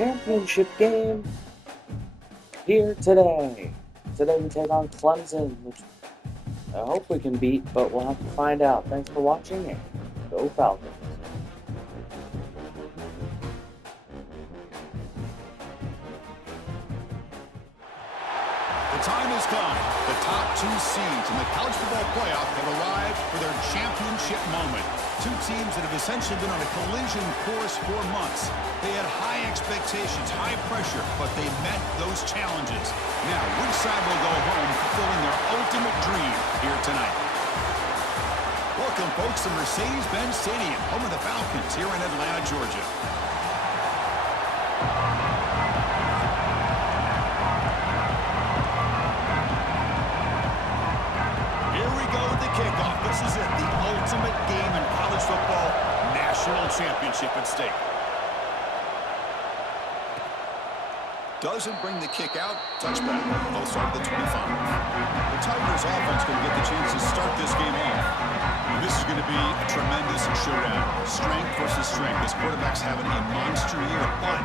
championship game here today. Today we take on Clemson, which I hope we can beat, but we'll have to find out. Thanks for watching, and go Falcons. The time has come. The top two seeds in the college football playoff have arrived for their championship moment. Two teams that have essentially been on a collision course for months. They had high expectations, high pressure, but they met those challenges. Now, which side will go home fulfilling their ultimate dream here tonight? Welcome, folks, to Mercedes-Benz Stadium, home of the Falcons here in Atlanta, Georgia. Kickoff. This is it, the ultimate game in college football, national championship at stake. Doesn't bring the kick out, touchback. They'll start at the 25. The Tigers offense going to get the chance to start this game off. And this is going to be a tremendous showdown. Strength versus strength. This quarterback's having a monster year, but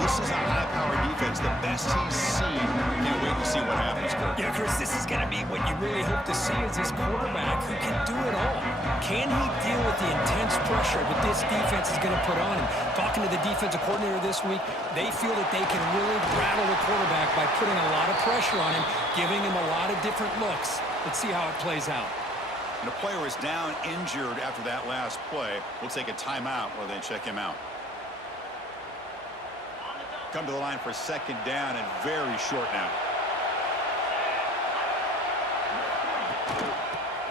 this is a high-powered defense, the best he's seen. Can't wait to see what happens, Kirk. Yeah, Chris, this is going to be what you really hope to see is this quarterback who can do it all. Can he deal with the intense pressure that this defense is going to put on him? Talking to the defensive coordinator this week, they feel that they can really rattle the quarterback by putting a lot of pressure on him, giving him a lot of different looks. Let's see how it plays out. And the player is down injured after that last play. We'll take a timeout while they check him out. Come to the line for second down and very short now.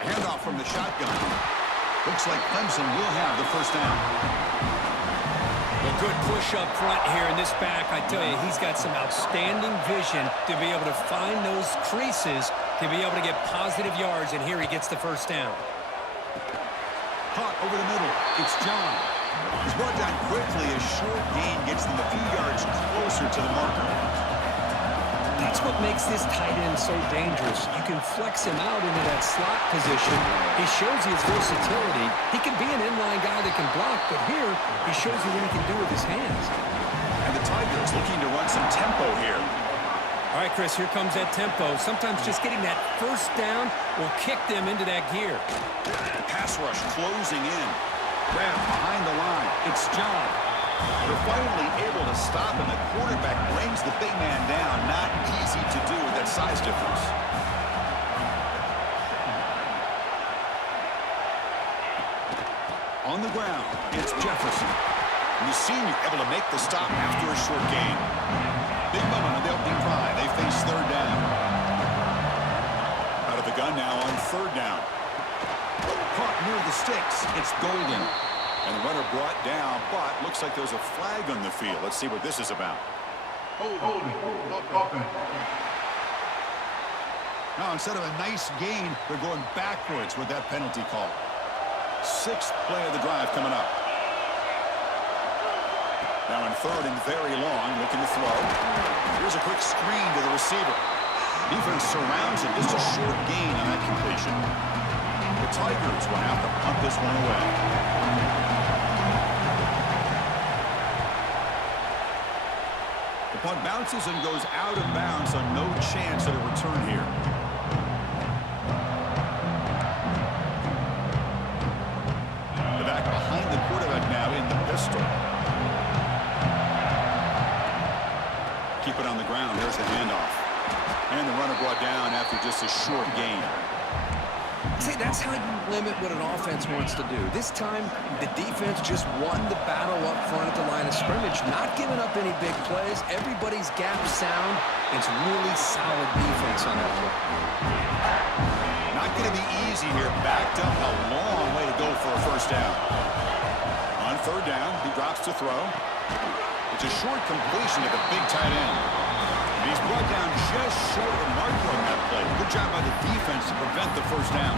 A handoff from the shotgun. Looks like Clemson will have the first down. A good push up front here in this back. I tell you, he's got some outstanding vision to be able to find those creases, to be able to get positive yards, and here he gets the first down. Caught over the middle. It's John. He's brought down quickly. A short gain gets them a few yards closer to the marker. That's what makes this tight end so dangerous. You can flex him out into that slot position. He shows his versatility. He can be an inline guy that can block, but here he shows you what he can do with his hands. And the Tigers looking to run some tempo here. All right, Chris, here comes that tempo. Sometimes just getting that first down will kick them into that gear. The pass rush closing in. Grab behind the line. It's John. They're finally able to stop, and the quarterback brings the big man down. Not easy to do with that size difference. On the ground, it's Jefferson. And the senior able to make the stop after a short gain. Big moment on the opening drive. They face third down. Out of the gun now on third down. Caught near the sticks. It's Golden. And the runner brought down, but looks like there's a flag on the field. Let's see what this is about. Now, instead of a nice gain, they're going backwards with that penalty call. Sixth play of the drive coming up. Now in third and very long, looking to throw. Here's a quick screen to the receiver. Defense surrounds him. Just a short gain on that completion. The Tigers will have to punt this one away. The punt bounces and goes out of bounds, so no chance at a return here. The back behind the quarterback now in the pistol. Keep it on the ground. There's the handoff. And the runner brought down after just a short gain. See, that's how you limit what an offense wants to do. This time, the defense just won the battle up front at the line of scrimmage, not giving up any big plays. Everybody's gap sound. It's really solid defense on that play. Not going to be easy here. Backed up a long way to go for a first down. On third down, he drops to throw. It's a short completion to the big tight end. And he's brought down just short of the marker on that play. Good job by the defense to prevent the first down.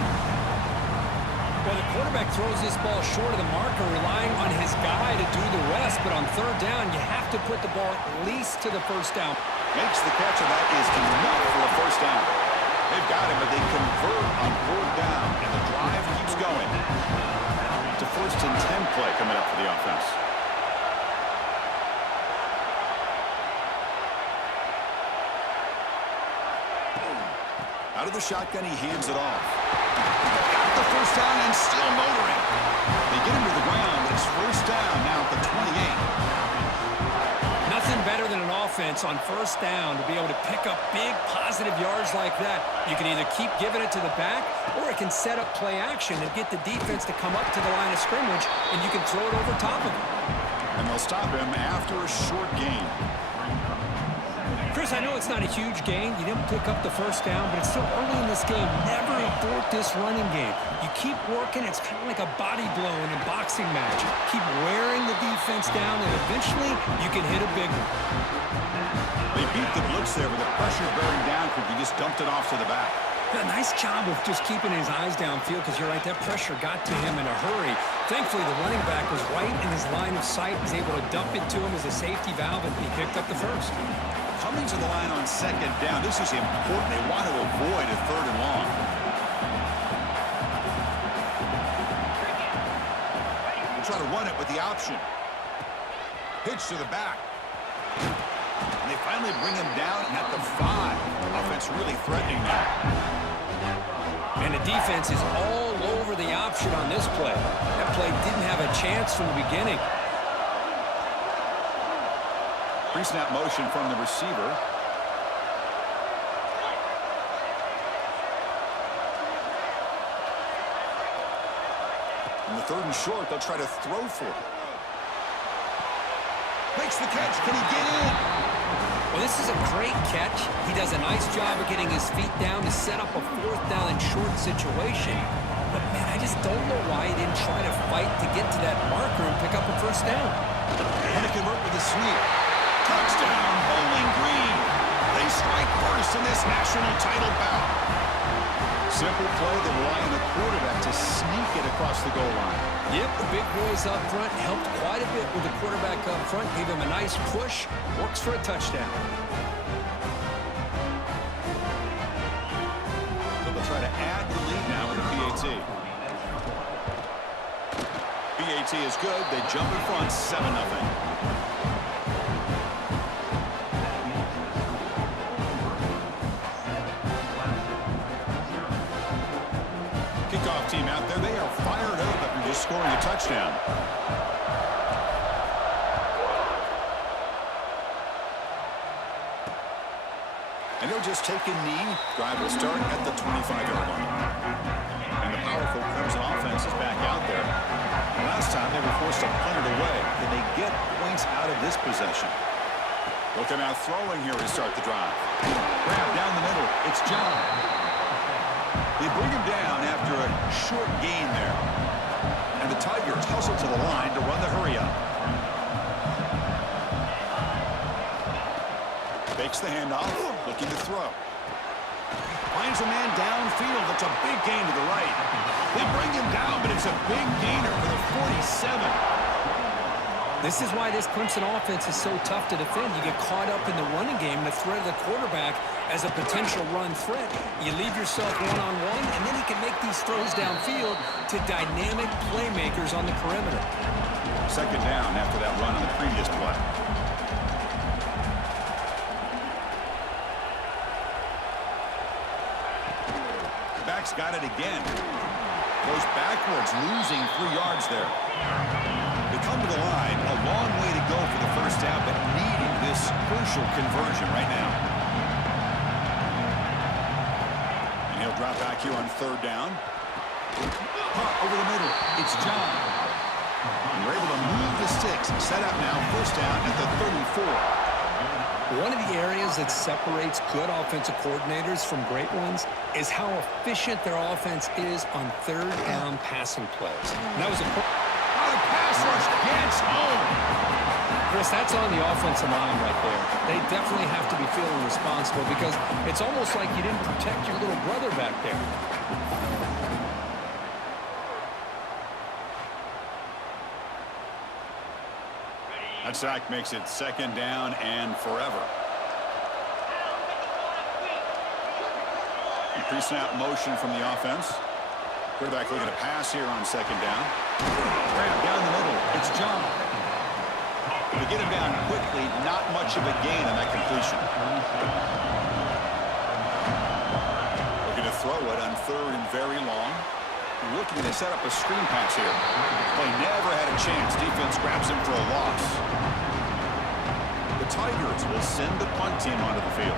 Well, the quarterback throws this ball short of the marker, relying on his guy to do the rest. But on third down, you have to put the ball at least to the first down. Makes the catch, and that is enough for a first down. They've got him, but they convert on fourth down, and the drive keeps going. It's a 1st and 10 play coming up for the offense. Out of the shotgun, he hands it off. Got the first down and still motoring. They get him to the ground, but it's first down now at the 28. Nothing better than an offense on first down to be able to pick up big positive yards like that. You can either keep giving it to the back, or it can set up play action and get the defense to come up to the line of scrimmage, and you can throw it over top of him. And they'll stop him after a short gain. Chris, I know it's not a huge gain. You didn't pick up the first down, but it's still early in this game. Never abort this running game. You keep working. It's kind of like a body blow in a boxing match. Keep wearing the defense down, and eventually you can hit a big one. They beat the blitz there with the pressure bearing down because he just dumped it off to the back. Yeah, nice job of just keeping his eyes downfield, because you're right, that pressure got to him in a hurry. Thankfully, the running back was right in his line of sight, was able to dump it to him as a safety valve, and he picked up the first. Coming to the line on second down. This is important. They want to avoid a third and long. We'll try to run it with the option. Pitch to the back. And they finally bring him down at the 5. Offense really threatening now. And the defense is all over the option on this play. That play didn't have a chance from the beginning. Pre-snap motion from the receiver. In the third and short, they'll try to throw for it. Makes the catch. Can he get in? Well, this is a great catch. He does a nice job of getting his feet down to set up a fourth down and short situation. But, man, I just don't know why he didn't try to fight to get to that marker and pick up a first down. And to convert with a sweep. Touchdown, Bowling Green. They strike first in this national title bout. Simple play. They rely on the quarterback to sneak it across the goal line. Yep, the big boys up front helped quite a bit with the quarterback up front. Gave him a nice push. Works for a touchdown. So they'll try to add the lead now with the PAT. PAT is good. They jump in front, 7-0. Kickoff team out there. They are fired up after just scoring a touchdown. And they'll just take a knee. Drive will start at the 25-yard line. And the powerful Clemson offense is back out there. Last time they were forced to punt it away. Can they get points out of this possession? Looking out throwing here to start the drive. Grab down the middle. It's John. They bring him down after a short gain there. And the Tigers hustle to the line to run the hurry-up. Fakes the handoff, looking to throw. Finds a man downfield. That's a big gain to the right. They bring him down, but it's a big gainer for the 47. This is why this Clemson offense is so tough to defend. You get caught up in the running game, the threat of the quarterback as a potential run threat. You leave yourself one-on-one, and then he can make these throws downfield to dynamic playmakers on the perimeter. Second down after that run on the previous play. The back's got it again. Goes backwards, losing 3 yards there. They come to the line, a long way to go for the first down, but needing this crucial conversion right now. And he'll drop back here on third down. Pop over the middle. It's John. And we're able to move the sticks. Set up now, first down at the 34. One of the areas that separates good offensive coordinators from great ones is how efficient their offense is on third down passing plays. And that was a pass rush gets home. Chris, that's on the offensive line right there. They definitely have to be feeling responsible, because it's almost like you didn't protect your little brother back there. That sack makes it second down and forever. Pre-snap motion from the offense. Quarterback looking to pass here on second down. Grab down the middle. It's John. To get him down quickly, not much of a gain on that completion. Looking throw it on 3rd and very long. Looking to set up a screen pass here. Play never had a chance. Defense grabs him for a loss. The Tigers will send the punt team onto the field.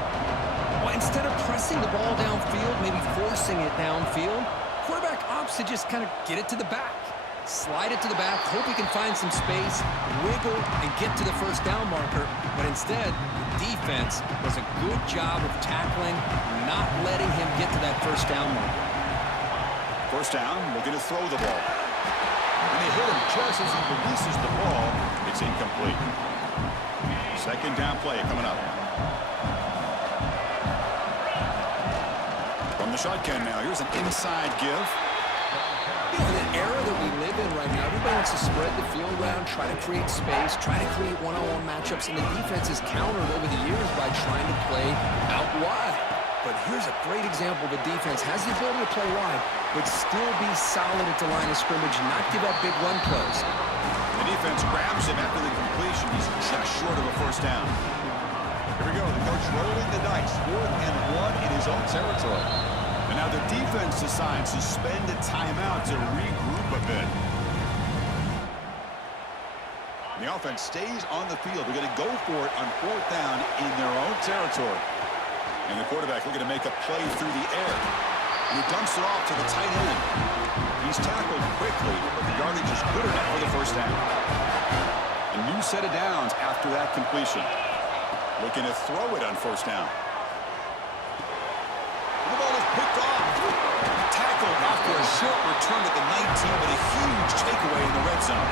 Well, instead of pressing the ball downfield, maybe forcing it downfield, quarterback opts to just kind of get it to the back. Slide it to the back, hope he can find some space, wiggle, and get to the first down marker. But instead, the defense does a good job of tackling, not letting him get to that first down marker. First down, looking to throw the ball. And they hit him just as he releases the ball. It's incomplete. Second down play coming up. From the shotgun now, here's an inside give. In an era that we live in right now, everybody wants to spread the field around, try to create space, try to create one-on-one matchups, and the defense is countered over the years by trying to play out wide. But here's a great example. The defense has the ability to play wide, but still be solid at the line of scrimmage, not give up big run plays. The defense grabs him after the completion. He's just short of a first down. Here we go. The coach rolling the dice. 4th and 1 in his own territory. And now the defense decides to spend a timeout to regroup a bit. The offense stays on the field. They're going to go for it on 4th down in their own territory. And the quarterback looking to make a play through the air. And he dumps it off to the tight end. He's tackled quickly, but the yardage is good enough for the first down. A new set of downs after that completion. Looking to throw it on first down. The ball is picked off. Tackled after a short return at the 19, but a huge takeaway in the red zone.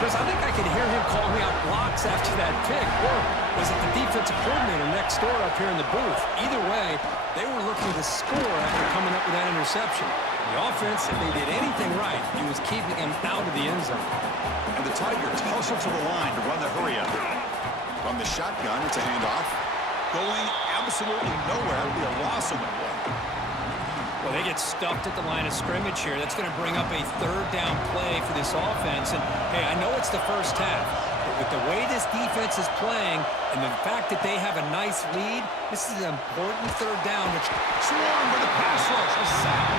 Chris, I think I can hear him calling out blocks after that pick. Or was it the defensive coordinator next door up here in the booth? Either way, they were looking to score after coming up with that interception. The offense, if they did anything right, he was keeping him out of the end zone. And the Tigers hustle to the line to run the hurry-up. From the shotgun, it's a handoff. Going absolutely nowhere. It'll be a loss on the play. Well, they get stuffed at the line of scrimmage here. That's going to bring up a 3rd down play for this offense. And, hey, I know it's the first half, but with the way this defense is playing and the fact that they have a nice lead, this is an important 3rd down. Which Swarm with the pass rush. A sack.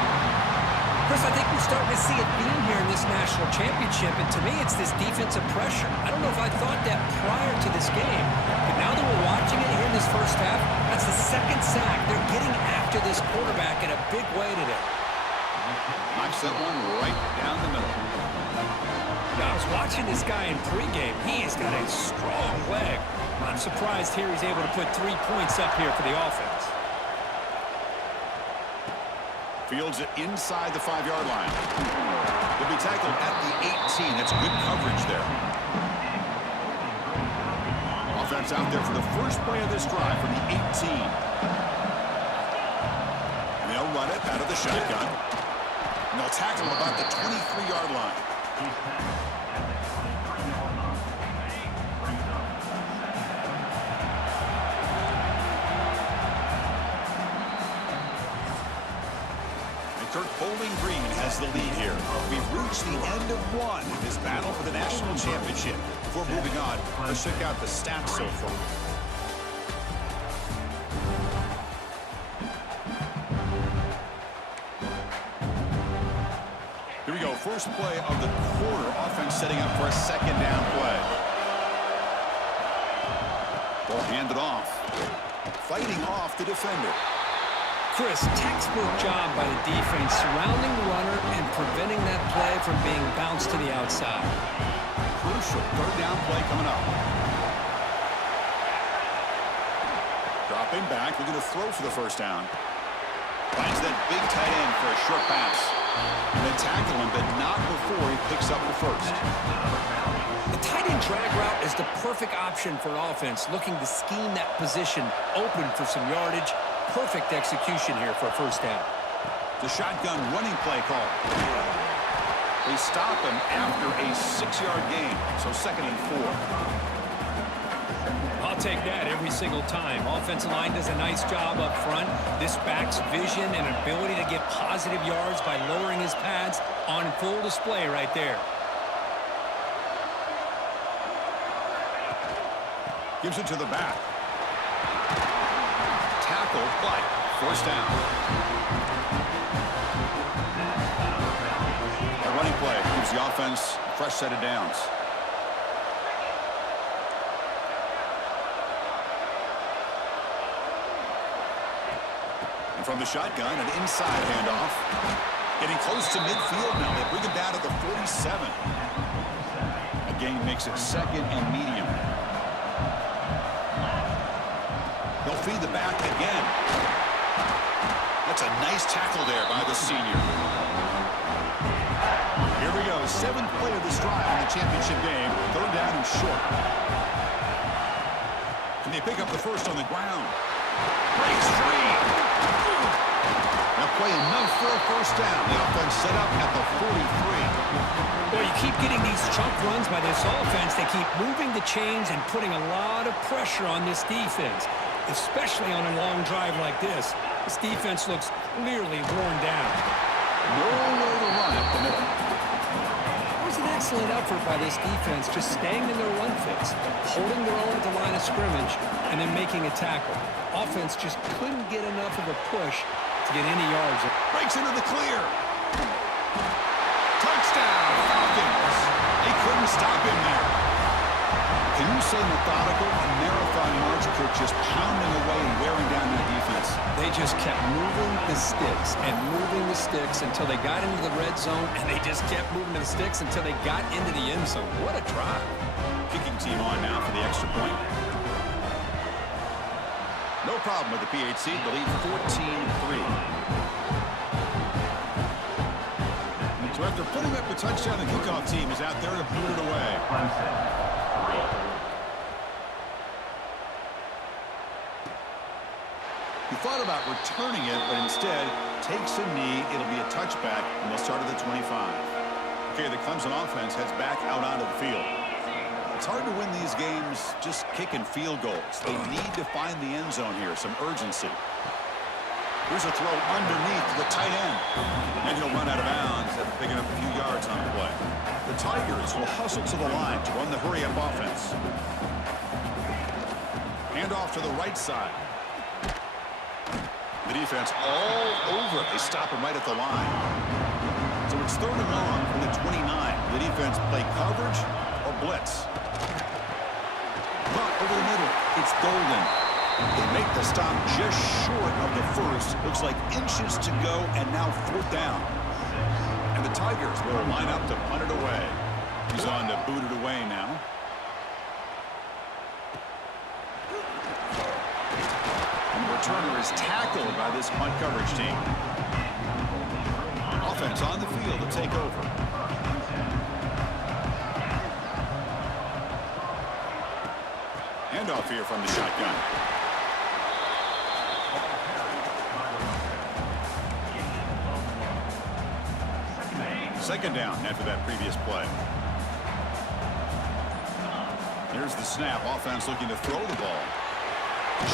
Chris, I think we're starting to see a theme here in this national championship, and to me, it's this defensive pressure. I don't know if I thought that prior to this game, but now that we're watching it here in this first half, that's the 2nd sack. They're getting after this quarterback in a big way today. Knocks that one right down the middle. Now, I was watching this guy in pregame. He has got a strong leg. I'm surprised here he's able to put 3 points up here for the offense. Fields it inside the 5-yard line. He'll be tackled at the 18. That's good coverage there. Offense out there for the first play of this drive from the 18. And they'll run it out of the shotgun. And they'll tackle him about the 23-yard line. Bowling Green has the lead here. We've reached the end of one in this battle for the national championship. Before moving on, let's check out the stats so far. Here we go. First play of the quarter. Offense setting up for a 2nd down play. Ball handed off. Fighting off the defender. Chris, textbook job by the defense surrounding the runner and preventing that play from being bounced to the outside. Crucial 3rd down play coming up. Dropping back, looking to throw for the first down. Finds that big tight end for a short pass. And then tackle him, but not before he picks up the first. The tight end drag route is the perfect option for an offense looking to scheme that position open for some yardage. Perfect execution here for a first down. The shotgun running play call. They stop him after a 6-yard gain, so 2nd and 4. I'll take that every single time. Offensive line does a nice job up front. This back's vision and ability to get positive yards by lowering his pads on full display right there. Gives it to the back. Tackle, but first down. A running play gives the offense a fresh set of downs. And from the shotgun, an inside handoff. Getting close to midfield now. They bring him down to the 47. A gain makes it second and medium. They'll feed the back again. That's a nice tackle there by the senior. Here we go. 7th play of this drive in the championship game. 3rd down and short. Can they pick up the first on the ground? Breaks free. They'll play enough for a first down. The offense set up at the 43. Well, you keep getting these chunk runs by this offense. They keep moving the chains and putting a lot of pressure on this defense, especially on a long drive like this. This defense looks clearly worn down. No way to run up the middle. It was an excellent effort by this defense, just staying in their run fits, holding their own at the line of scrimmage, and then making a tackle. Offense just couldn't get enough of a push to get any yards. Breaks into the clear. Touchdown, Falcons. They couldn't stop him there. Can you say methodical? A marathon march, Kirk, just pounding away and wearing down that defense. They just kept moving the sticks and moving the sticks until they got into the red zone, and they just kept moving the sticks until they got into the end zone. What a drive. Kicking team on now for the extra point. No problem with the PHC. The lead 14-3. So after putting up the touchdown, the kickoff team is out there to boot it away. He thought about returning it, but instead takes a knee. It'll be a touchback, and they'll start at the 25. Okay, the Clemson offense heads back out onto the field. It's hard to win these games just kicking field goals. They need to find the end zone here, some urgency. Here's a throw underneath the tight end. And he'll run out of bounds after picking up a few yards on the play. The Tigers will hustle to the line to run the hurry-up offense. Hand off to the right side. The defense all over it. They stop him right at the line. So it's 3rd and long from the 29. The defense play coverage or blitz. But over the middle, it's golden. They make the stop just short of the first. Looks like inches to go, and now 4th down. And the Tigers will line up to punt it away. He's on to boot it away now. And the returner is tackled by this punt coverage team. Offense on the field to take over. Handoff here from the shotgun. Second down after that previous play. Here's the snap. Offense looking to throw the ball.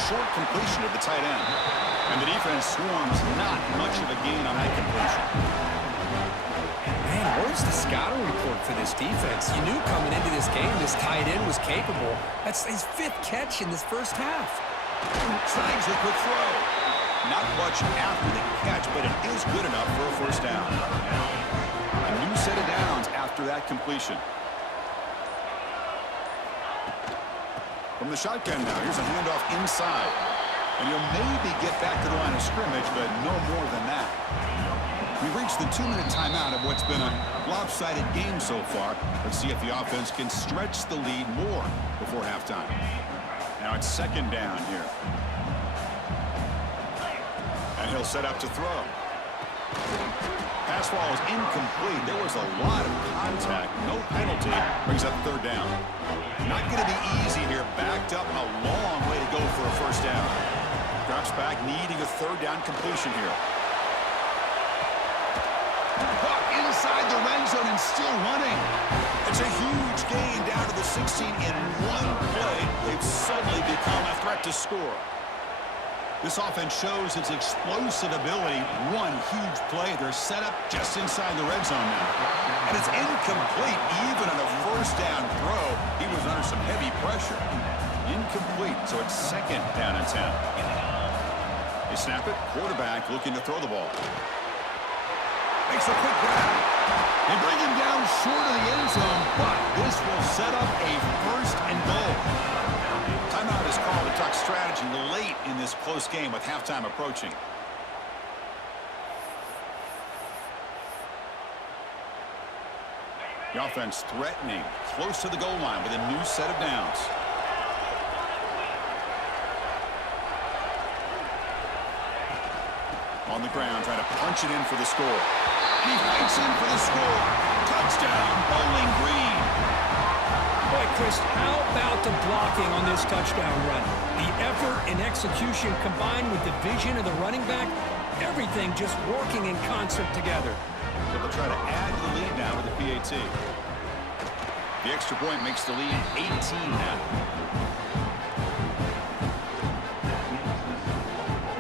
Short completion of the tight end. And the defense swarms not much of a gain on that completion. Man, where's the scouting report for this defense? You knew coming into this game this tight end was capable. That's his 5th catch in this first half. Tries the quick throw. Not much after the catch, but it is good enough for a first down. A new set of downs after that completion. From the shotgun now, here's a handoff inside. And he'll maybe get back to the line of scrimmage, but no more than that. We've reached the 2-minute timeout of what's been a lopsided game so far. Let's see if the offense can stretch the lead more before halftime. Now it's 2nd down here. And he'll set up to throw. Pass ball is incomplete. There was a lot of contact. No penalty. Brings up 3rd down. Not going to be easy here. Backed up a long way to go for a first down. Drops back, needing a 3rd down completion here. Buck inside the red zone and still running. It's a huge gain down to the 16 in one play. They've suddenly become a threat to score. This offense shows its explosive ability. One huge play. They're set up just inside the red zone now. And it's incomplete even on a first down throw. He was under some heavy pressure. Incomplete, so it's 2nd down and 10. They snap it. Quarterback looking to throw the ball. Makes a quick grab. They bring him down short of the end zone, but this will set up a first and goal. Timeout is called to talk strategy late in this close game with halftime approaching. The offense threatening, close to the goal line with a new set of downs. On the ground, trying to punch it in for the score. He fights in for the score. Touchdown, Bowling Green. Boy, Chris, how about the blocking on this touchdown run? The effort and execution combined with the vision of the running back, everything just working in concert together. So they'll try to add to the lead now with the PAT. The extra point makes the lead 18 now.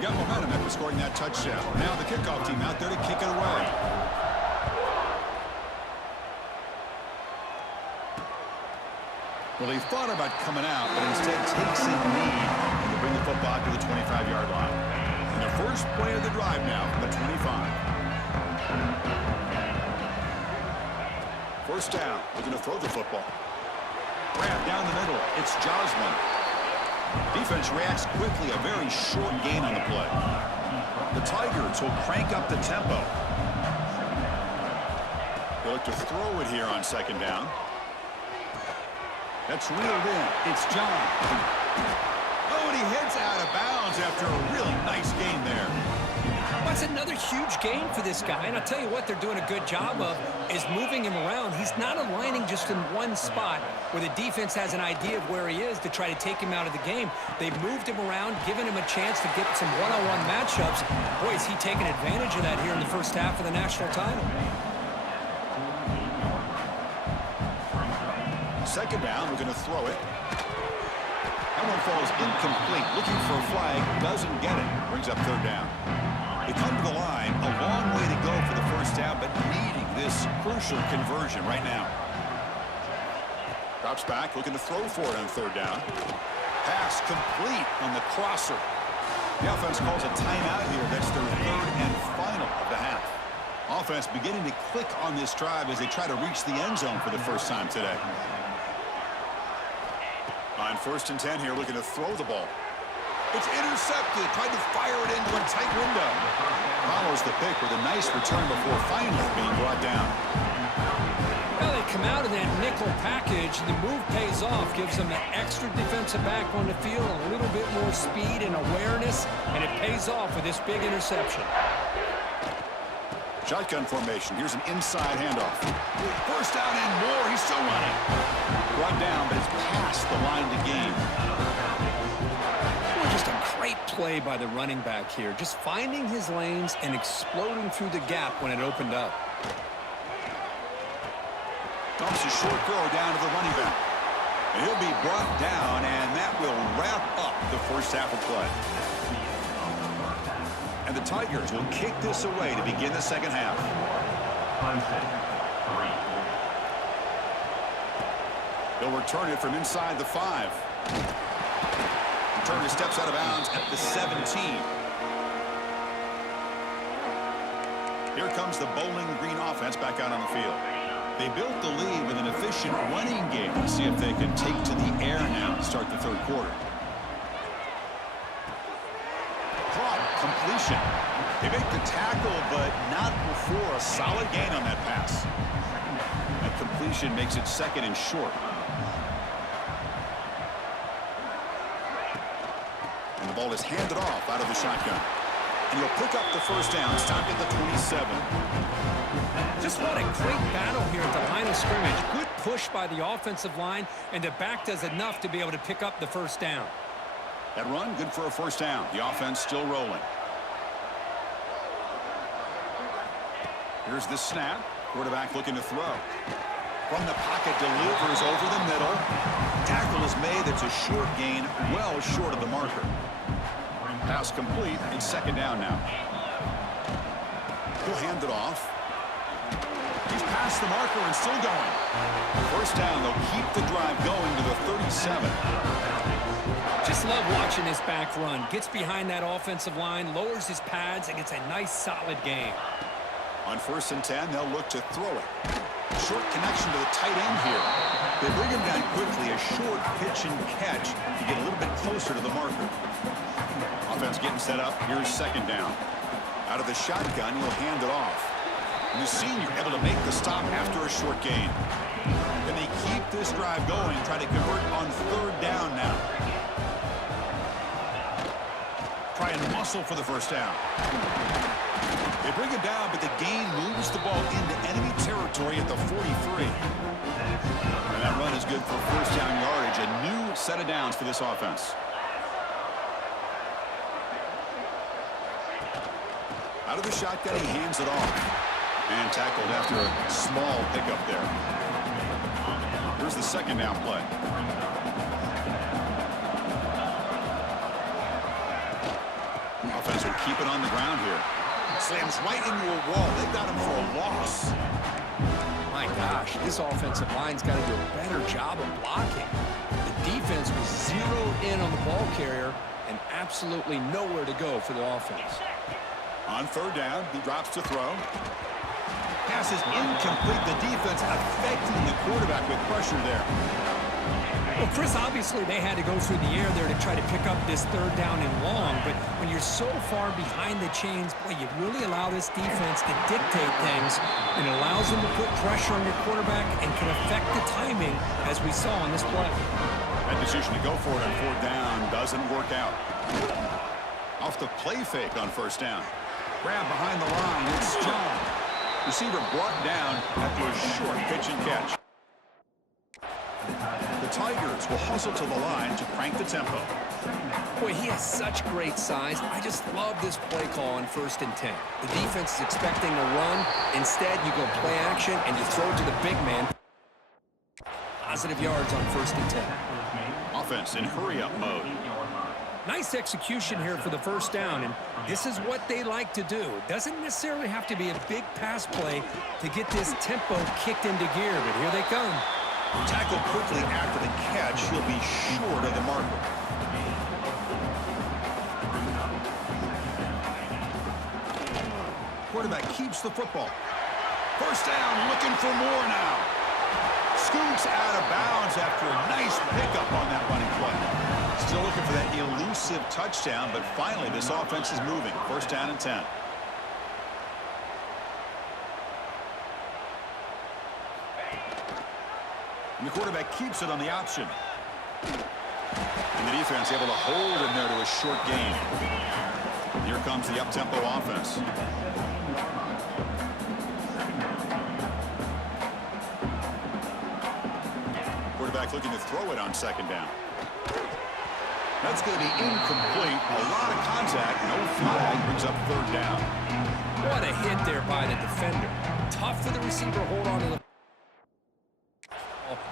Got momentum after scoring that touchdown. Now the kickoff team out there to kick it away. Well, he thought about coming out, but instead takes in the lead to bring the football to the 25-yard line. And the first play of the drive now from the 25. First down. We're going to throw the football. Grab down the middle. It's Joslin. Defense reacts quickly. A very short gain on the play. The Tigers will crank up the tempo. They look to throw it here on second down. That's reeled in. It's John. Oh, and he heads out of bounds after a really nice gain there. That's another huge gain for this guy, and I'll tell you what they're doing a good job of is moving him around. He's not aligning just in one spot where the defense has an idea of where he is to try to take him out of the game. They've moved him around, given him a chance to get some one-on-one matchups. Boy, is he taking advantage of that here in the first half of the national title. Second down, we're going to throw it. That one falls incomplete. Looking for a flag, doesn't get it. Brings up third down. They come to the line, a long way to go for the first down, but needing this crucial conversion right now. Drops back, looking to throw for it on third down. Pass complete on the crosser. The offense calls a timeout here. That's their third and final of the half. Offense beginning to click on this drive as they try to reach the end zone for the first time today. On first and 10 here, looking to throw the ball. It's intercepted. Tried to fire it into a tight window. Follows the pick with a nice return before finally being brought down. Well, they come out in that nickel package. The move pays off. Gives them an extra defensive back on the field, a little bit more speed and awareness, and it pays off with this big interception. Shotgun formation. Here's an inside handoff. First down and more. He's still running. Brought down, but it's past the line to gain. Just a great play by the running back here. Just finding his lanes and exploding through the gap when it opened up. Dumps a short throw down to the running back. And he'll be brought down, and that will wrap up the first half of play. And the Tigers will kick this away to begin the second half. They'll return it from inside the 5. Turner steps out of bounds at the 17. Here comes the Bowling Green offense back out on the field. They built the lead with an efficient running game. Let's see if they can take to the air now to start the third quarter. Caught, completion. They make the tackle, but not before a solid gain on that pass. That completion makes it second and short. And the ball is handed off out of the shotgun. And he'll pick up the first down, stopped at the 27. Just what a great battle here at the line of scrimmage. Good push by the offensive line, and the back does enough to be able to pick up the first down. That run, good for a first down. The offense still rolling. Here's the snap. Quarterback looking to throw. From the pocket, delivers over the middle. Tackle is made. It's a short gain, well short of the marker. Pass complete. It's second down now. He'll hand it off. He's past the marker and still going. First down, they'll keep the drive going to the 37. Just just love watching this back run. Gets behind that offensive line, lowers his pads, and gets a nice, solid gain. On 1st and 10, they'll look to throw it. Short connection to the tight end here. They bring him down quickly, a short pitch and catch to get a little bit closer to the marker. Offense getting set up. Here's 2nd down. Out of the shotgun, he'll hand it off. And the senior able to make the stop after a short gain. And they keep this drive going, try to convert on 3rd down now. Try and muscle for the 1st down. They bring it down, but the gain moves the ball into enemy territory at the 43. And that run is good for 1st down yardage. A new set of downs for this offense. Out of the shotgun, he hands it off. And tackled after a small pickup there. Here's the 2nd down play. Offense will keep it on the ground here. Slams right into a wall. They've got him for a loss. My gosh, this offensive line's got to do a better job of blocking. The defense was zeroed in on the ball carrier and absolutely nowhere to go for the offense. On 3rd down, he drops to throw. Pass is incomplete. The defense affecting the quarterback with pressure there. Well, Chris, obviously they had to go through the air there to try to pick up this 3rd down and long, but when you're so far behind the chains, boy, you really allow this defense to dictate things, and it allows them to put pressure on your quarterback and can affect the timing, as we saw on this play. That decision to go for it on 4th down doesn't work out. Off the play fake on 1st down. Grab behind the line. It's John. Receiver brought down after a short pitch and catch. The Tigers will hustle to the line to crank the tempo. Boy, he has such great size. I just love this play call on 1st and 10. The defense is expecting a run. Instead, you go play action and you throw it to the big man. Positive yards on 1st and 10. Offense in hurry-up mode. Nice execution here for the 1st down, and this is what they like to do. Doesn't necessarily have to be a big pass play to get this tempo kicked into gear, but here they come. Tackled quickly after the catch. He'll be short of the marker. Quarterback keeps the football. 1st down, looking for more now. Scoots out of bounds after a nice pickup on that running play. Still looking for that elusive touchdown, but finally this offense is moving. 1st down and 10. And the quarterback keeps it on the option. And the defense able to hold him there to a short gain. Here comes the up-tempo offense. Quarterback looking to throw it on 2nd down. That's going to be incomplete. A lot of contact. No flag. Brings up 3rd down. What a hit there by the defender. Tough for the receiver to hold on to the ball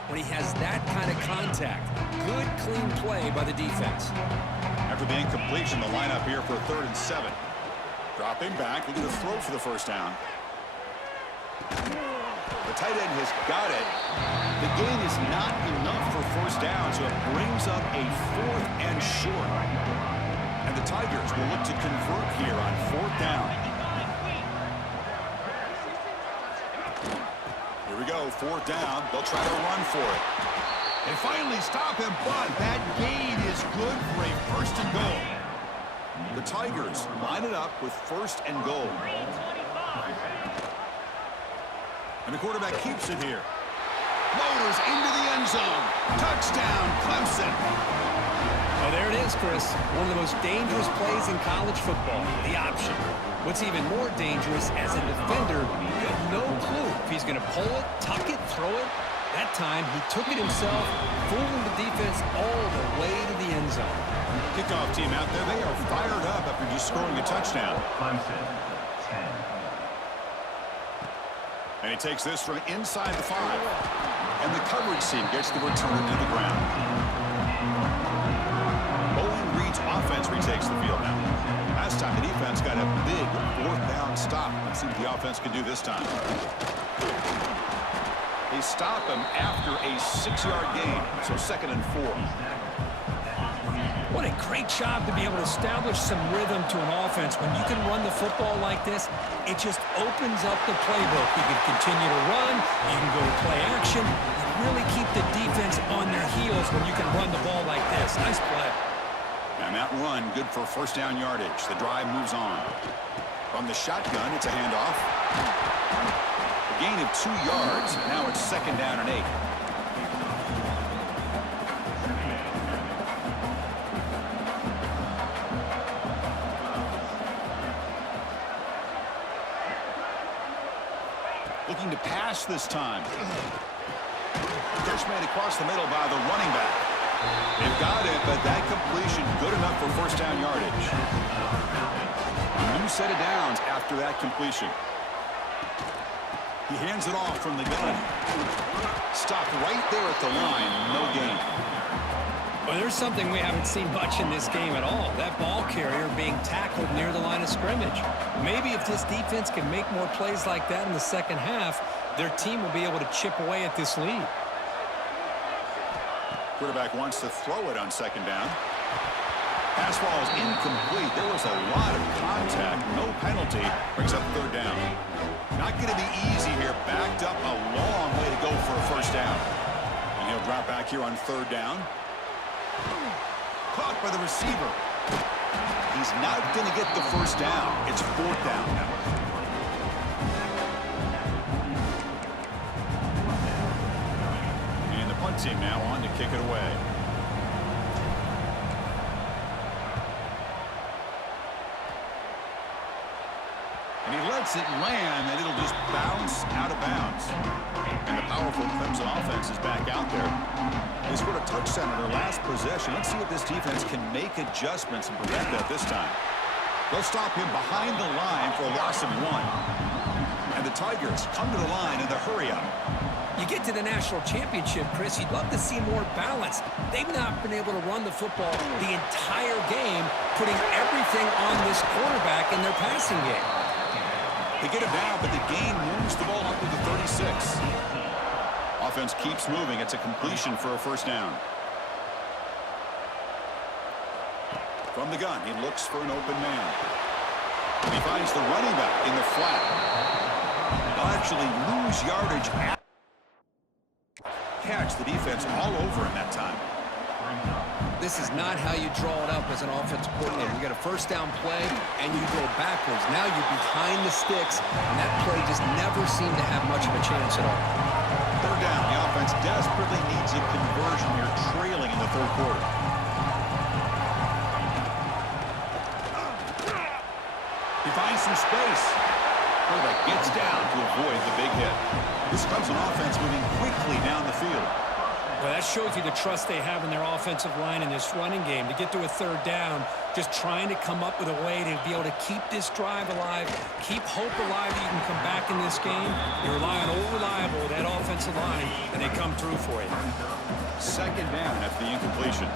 when he has that kind of contact. Good, clean play by the defense. After the incompletion, the lineup here for 3rd and 7. Dropping back. Looking to throw for the 1st down. The tight end has got it. The gain is not enough for 1st down, so it brings up a 4th and short. And the Tigers will look to convert here on 4th down. Here we go, 4th down. They'll try to run for it. They finally stop him, but that gain is good for a 1st and goal. The Tigers line it up with 1st and goal. And the quarterback keeps it here. Loaders into the end zone. Touchdown, Clemson. Oh, there it is, Chris. One of the most dangerous plays in college football, the option. What's even more dangerous, as a defender, you have no clue if he's going to pull it, tuck it, throw it. That time, he took it himself, fooling the defense all the way to the end zone. Kickoff team out there, they are fired up after just scoring a touchdown. Clemson, 10. And he takes this from inside the 5. And the coverage team gets the return to the ground. Bowling Reed's offense retakes the field now. Last time the defense got a big 4th down stop. Let's see what the offense can do this time. They stop him after a 6-yard gain, so 2nd and 4. What a great job to be able to establish some rhythm to an offense. When you can run the football like this, it just opens up the playbook. You can continue to run, you can go to play action, you really keep the defense on their heels when you can run the ball like this. Nice play. And that run, good for first down yardage. The drive moves on. From the shotgun, it's a handoff. A gain of 2 yards. Now it's 2nd down and 8. Looking to pass this time. Catch made across the middle by the running back. They've got it, but that completion good enough for first down yardage. A new set of downs after that completion. He hands it off from the gun. Stopped right there at the line. No gain. Well, there's something we haven't seen much in this game at all. That ball carrier being tackled near the line of scrimmage. Maybe if this defense can make more plays like that in the second half, their team will be able to chip away at this lead. Quarterback wants to throw it on 2nd down. Pass ball is incomplete. There was a lot of contact. No penalty. Brings up 3rd down. Not going to be easy here. Backed up a long way to go for a first down. And he'll drop back here on 3rd down. Caught by the receiver. He's not going to get the first down. It's 4th down now. And the punt team now on to kick it away. And he lets it land, and it'll just bounce out of bounds. And the powerful Clemson offense is back out there. They scored a touchdown on their last possession. Let's see if this defense can make adjustments and prevent that this time. They'll stop him behind the line for a loss of 1. And the Tigers come to the line in the hurry-up. You get to the national championship, Chris, you'd love to see more balance. They've not been able to run the football the entire game, putting everything on this quarterback in their passing game. They get it down, but the gain moves the ball up to the 36. Offense keeps moving. It's a completion for a first down. From the gun, he looks for an open man. He finds the running back in the flat. They'll actually lose yardage at catch. The defense all over him that time. This is not how you draw it up as an offensive coordinator. You get a first down play, and you go backwards. Now you're behind the sticks, and that play just never seemed to have much of a chance at all. 3rd down. The offense desperately needs a conversion here, trailing in the 3rd quarter. He finds some space. Quarterback gets down to avoid the big hit. This Clemson offense moving quickly down the field. Well, that shows you the trust they have in their offensive line in this running game. To get to a 3rd down, just trying to come up with a way to be able to keep this drive alive, keep hope alive that you can come back in this game. You rely on old reliable, that offensive line, and they come through for you. 2nd down after the incompletion.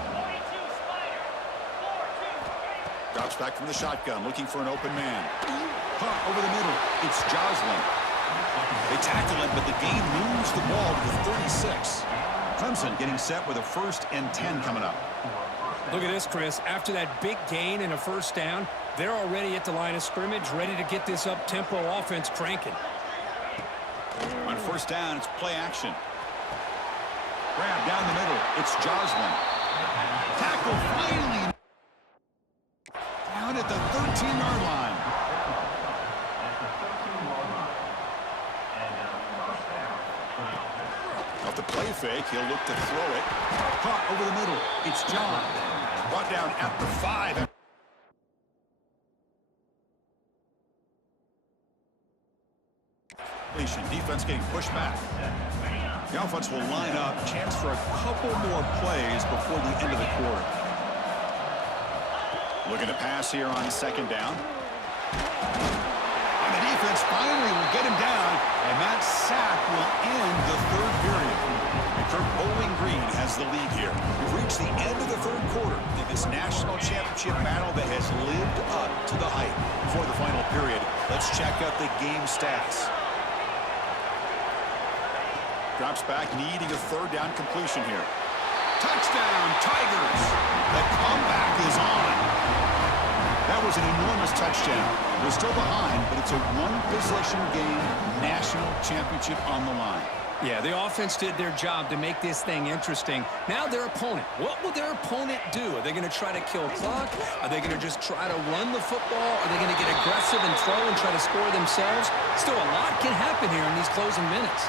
Drops back from the shotgun, looking for an open man. Caught over the middle. It's Joslin. They tackle him, but the gain moves the ball to the 36. Clemson getting set with a 1st and 10 coming up. Look at this, Chris. After that big gain and a first down, they're already at the line of scrimmage, ready to get this up-tempo offense cranking. On 1st down, it's play action. Grab down the middle. It's Joslin. Tackle finally down at the 13-yard line. Off the play fake, he'll look to throw it. Caught over the middle. It's John. Brought down at the 5. Defense getting pushed back. The offense will line up. Chance for a couple more plays before the end of the quarter. Looking to pass here on 2nd down. And the defense finally will get him down, and that sack will end the 3rd period. And Kirk Bowling Green has the lead here. We've reached the end of the 3rd quarter in this national championship battle that has lived up to the hype. Before the final period, let's check out the game stats. Drops back, needing a 3rd down completion here. Touchdown, Tigers! The comeback was an enormous touchdown. They're still behind, but it's a one-possession game, national championship on the line. Yeah, the offense did their job to make this thing interesting. Now their opponent. What will their opponent do? Are they going to try to kill clock? Are they going to just try to run the football? Are they going to get aggressive and throw and try to score themselves? Still, a lot can happen here in these closing minutes.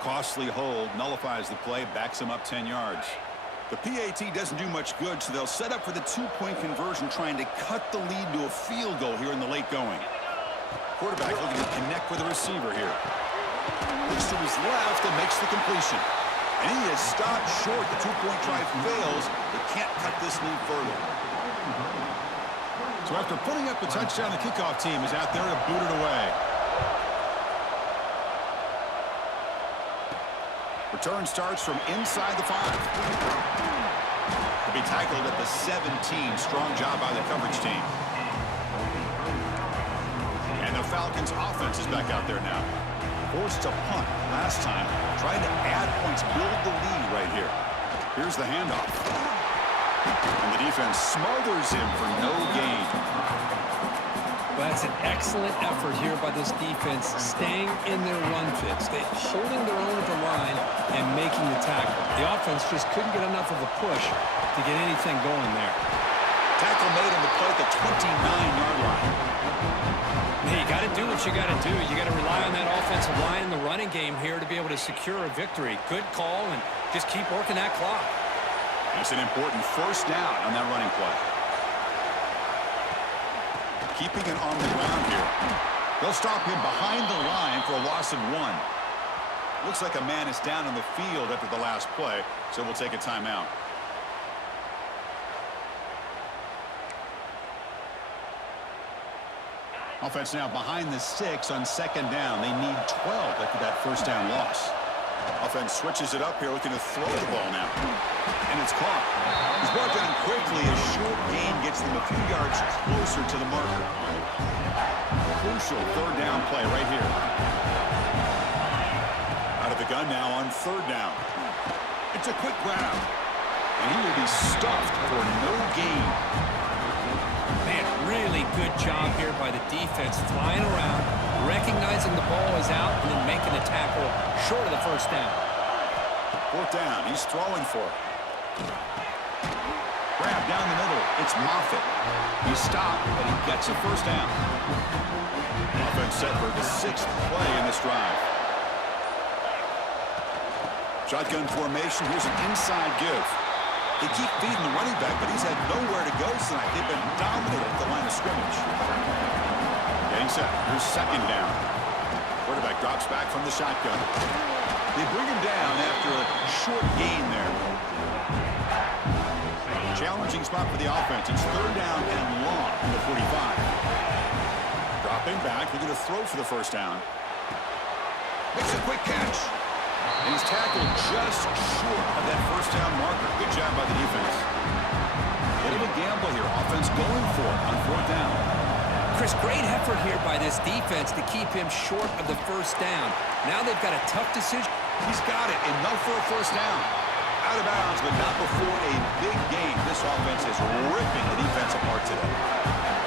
Costly hold, nullifies the play, backs him up 10 yards. The PAT doesn't do much good, so they'll set up for the two-point conversion, trying to cut the lead to a field goal here in the late going. Quarterback looking to connect with the receiver here. Looks to his left and makes the completion. And he is stopped short. The two-point try fails. They can't cut this lead further. So after putting up the touchdown, the kickoff team is out there to boot it away. Return starts from inside the 5. To be tackled at the 17. Strong job by the coverage team. And the Falcons offense is back out there now. Forced to punt last time. Trying to add points, build the lead right here. Here's the handoff. And the defense smothers him for no gain. That's an excellent effort here by this defense, staying in their run fits. They're holding their own at the line and making the tackle. The offense just couldn't get enough of a push to get anything going there. Tackle made on the play at the 29-yard line. Hey, you got to do what you got to do. You got to rely on that offensive line in the running game here to be able to secure a victory. Good call, and just keep working that clock. That's an important first down on that running play. Keeping it on the ground here. They'll stop him behind the line for a loss of 1. Looks like a man is down on the field after the last play, so we'll take a timeout. Offense now behind the 6 on second down. They need 12 after that first down loss. Offense switches it up here, looking to throw the ball now. And it's caught. He's brought down quickly. A short gain gets them a few yards closer to the marker. Crucial third down play right here. Out of the gun now on third down. It's a quick grab. And he will be stuffed for no gain. Man, really good job here by the defense, flying around, recognizing the ball is out, and then making the tackle short of the first down. Fourth down, he's throwing for it. Grab down the middle, it's Moffitt. He stopped, but he gets a first down. Offense set for the 6th play in this drive. Shotgun formation, here's an inside give. They keep feeding the running back, but he's had nowhere to go tonight. They've been dominant at the line of scrimmage. Getting set. Here's second down. Quarterback drops back from the shotgun. They bring him down after a short gain there. Challenging spot for the offense. It's third down and long from the 45. Dropping back. They're going to throw for the first down. Makes a quick catch. And he's tackled just short of that first down marker. Good job by the defense. Bit of a gamble here. Offense going for it on fourth down. Chris, great effort here by this defense to keep him short of the first down. Now they've got a tough decision. He's got it. Enough for a first down. Out of bounds, but not before a big game. This offense is ripping the defense apart today.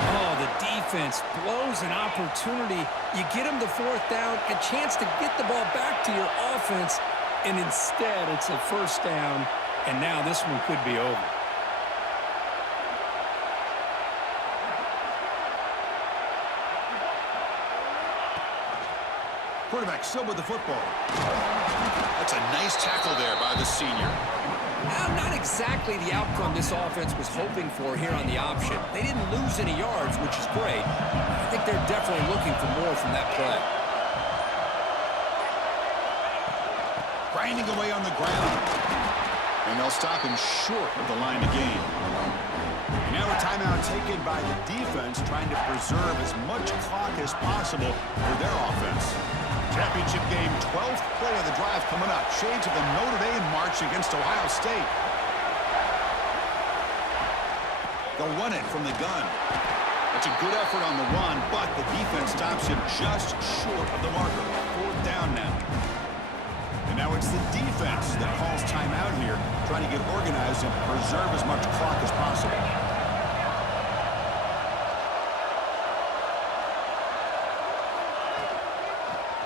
Oh, the defense blows an opportunity. You get them the fourth down, a chance to get the ball back to your offense, and instead it's a first down, and now this one could be over. Quarterback still with the football. That's a nice tackle there by the senior. Not exactly the outcome this offense was hoping for here on the option. They didn't lose any yards, which is great. I think they're definitely looking for more from that play. Grinding away on the ground. And they'll stop him short of the line to gain. And now a timeout taken by the defense, trying to preserve as much clock as possible for their offense. Championship game, 12th play of the drive coming up. Shades of the Notre Dame march against Ohio State. They'll run it from the gun. That's a good effort on the run, but the defense stops him just short of the marker. Fourth down now. And now it's It's the defense that calls timeout here, trying to get organized and preserve as much clock as possible.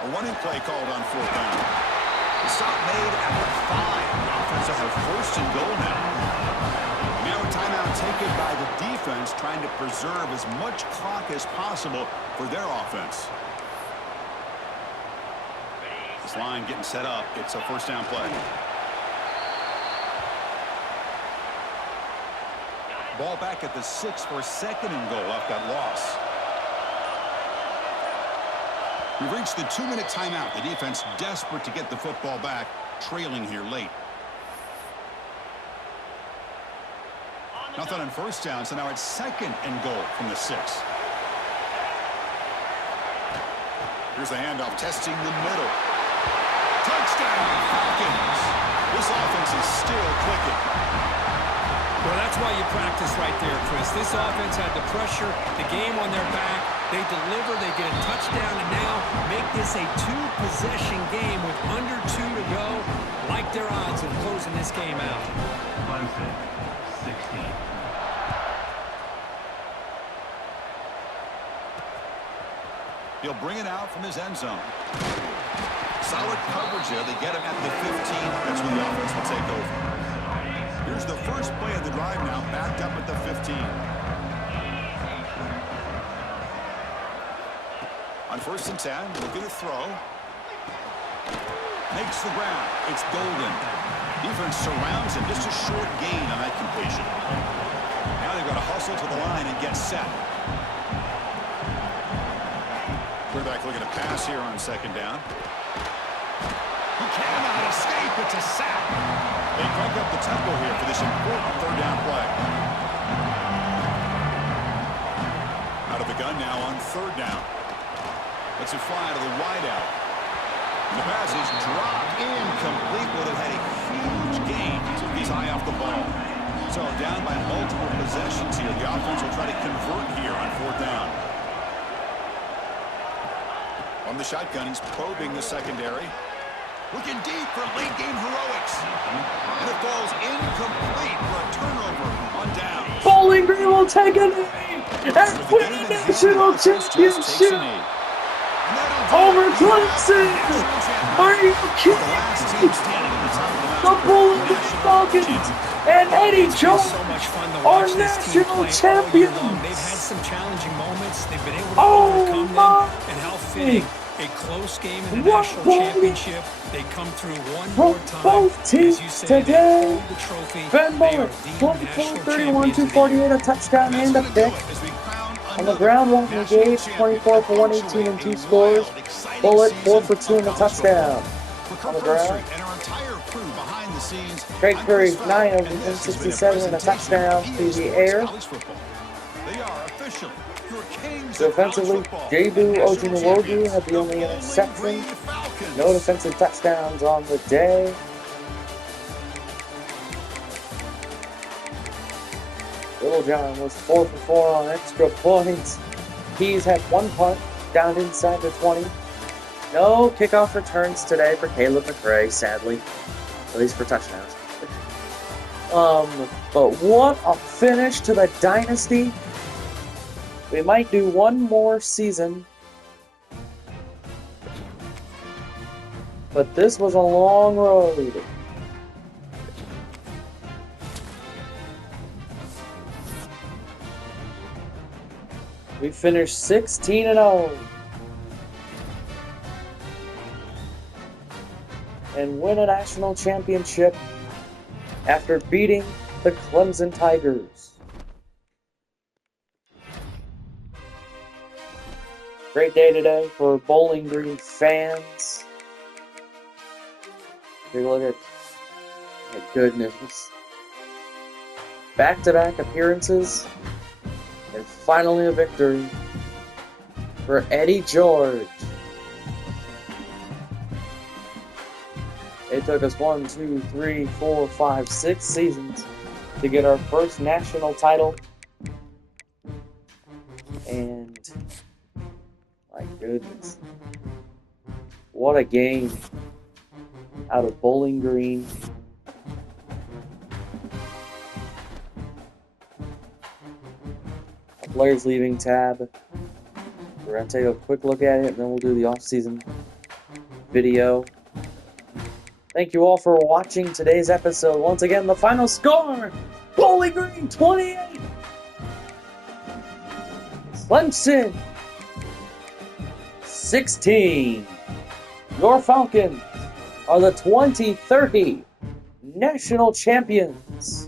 A running play called on 4th down. The stop made at the 5. The offense will have 1st and goal now. Now a timeout taken by the defense, trying to preserve as much clock as possible for their offense. This line getting set up. It's a 1st down play. Ball back at the 6 for 2nd and goal off that loss. We've reached the 2-minute timeout. The defense desperate to get the football back, trailing here late. Nothing on 1st down, so now it's 2nd and goal from the 6. Here's the handoff, testing the middle. Touchdown, Falcons! This offense is still clicking. Well, that's why you practice right there, Chris. This offense had the pressure, the game on their back. They deliver, they get a touchdown, and now make this a 2-possession game with under 2 to go. Like their odds of closing this game out. Clemson, 16. He'll bring it out from his end zone. Solid coverage there. They get him at the 15. That's when the offense will take over. Here's the first play of the drive now, backed up at the 15. On 1st and 10, looking to throw. Makes the ground. It's Golden. Defense surrounds him. Just a short gain on that completion. Now they've got to hustle to the line and get set. Quarterback looking to pass here on 2nd down. He cannot escape. It's a sack. They crank up the tempo here for this important 3rd down play. Out of the gun now on 3rd down. Lets it fly to the wideout. The pass is dropped incomplete. Would have had a huge gain. He's high off the ball. So down by multiple possessions here. The offense will try to convert here on 4th down. On the shotgun, he's probing the secondary. Looking deep for late-game heroics. And it falls incomplete for a turnover on downs. Bowling Green will take a knee and win the national championship over Clemson. Are you kidding me? The Bowling Green Falcons and Eddie Jones are national champions. They've had some challenging moments. They've been able to overcome them. And how fitting. A close game in the national championship. They come through one more time. Both teams today. The trophy. Ben Bowler, 24-31, 248, a touchdown and a pick. On the ground, Walton Gage, 24 for 118 and 2 scores. Bullet, 4 for 2 and a touchdown. On the ground, Craig Curry, 9 of 167 and a touchdown to the air. They are officially your kings. Defensively, Jebu Ojinawogi had the only interception. No defensive touchdowns on the day. Little John was 4 for 4 on extra points. He's had 1 punt down inside the 20. No kickoff returns today for Caleb McRae, sadly. At least for touchdowns. But what a finish to the Dynasty. We might do one more season. But this was a long road. We finished 16-0. And win a national championship after beating the Clemson Tigers. Great day today for Bowling Green fans. Take a look at, my goodness. Back-to-back appearances, and finally a victory for Eddie George. It took us 1, 2, 3, 4, 5, 6 seasons to get our first national title. And my goodness, what a game. out of Bowling Green. Players leaving tab. We're going to take a quick look at it, and then we'll do the off-season video. Thank you all for watching today's episode. Once again, the final score, Bowling Green 28, Clemson 16. Your Falcons are the 2030 national champions.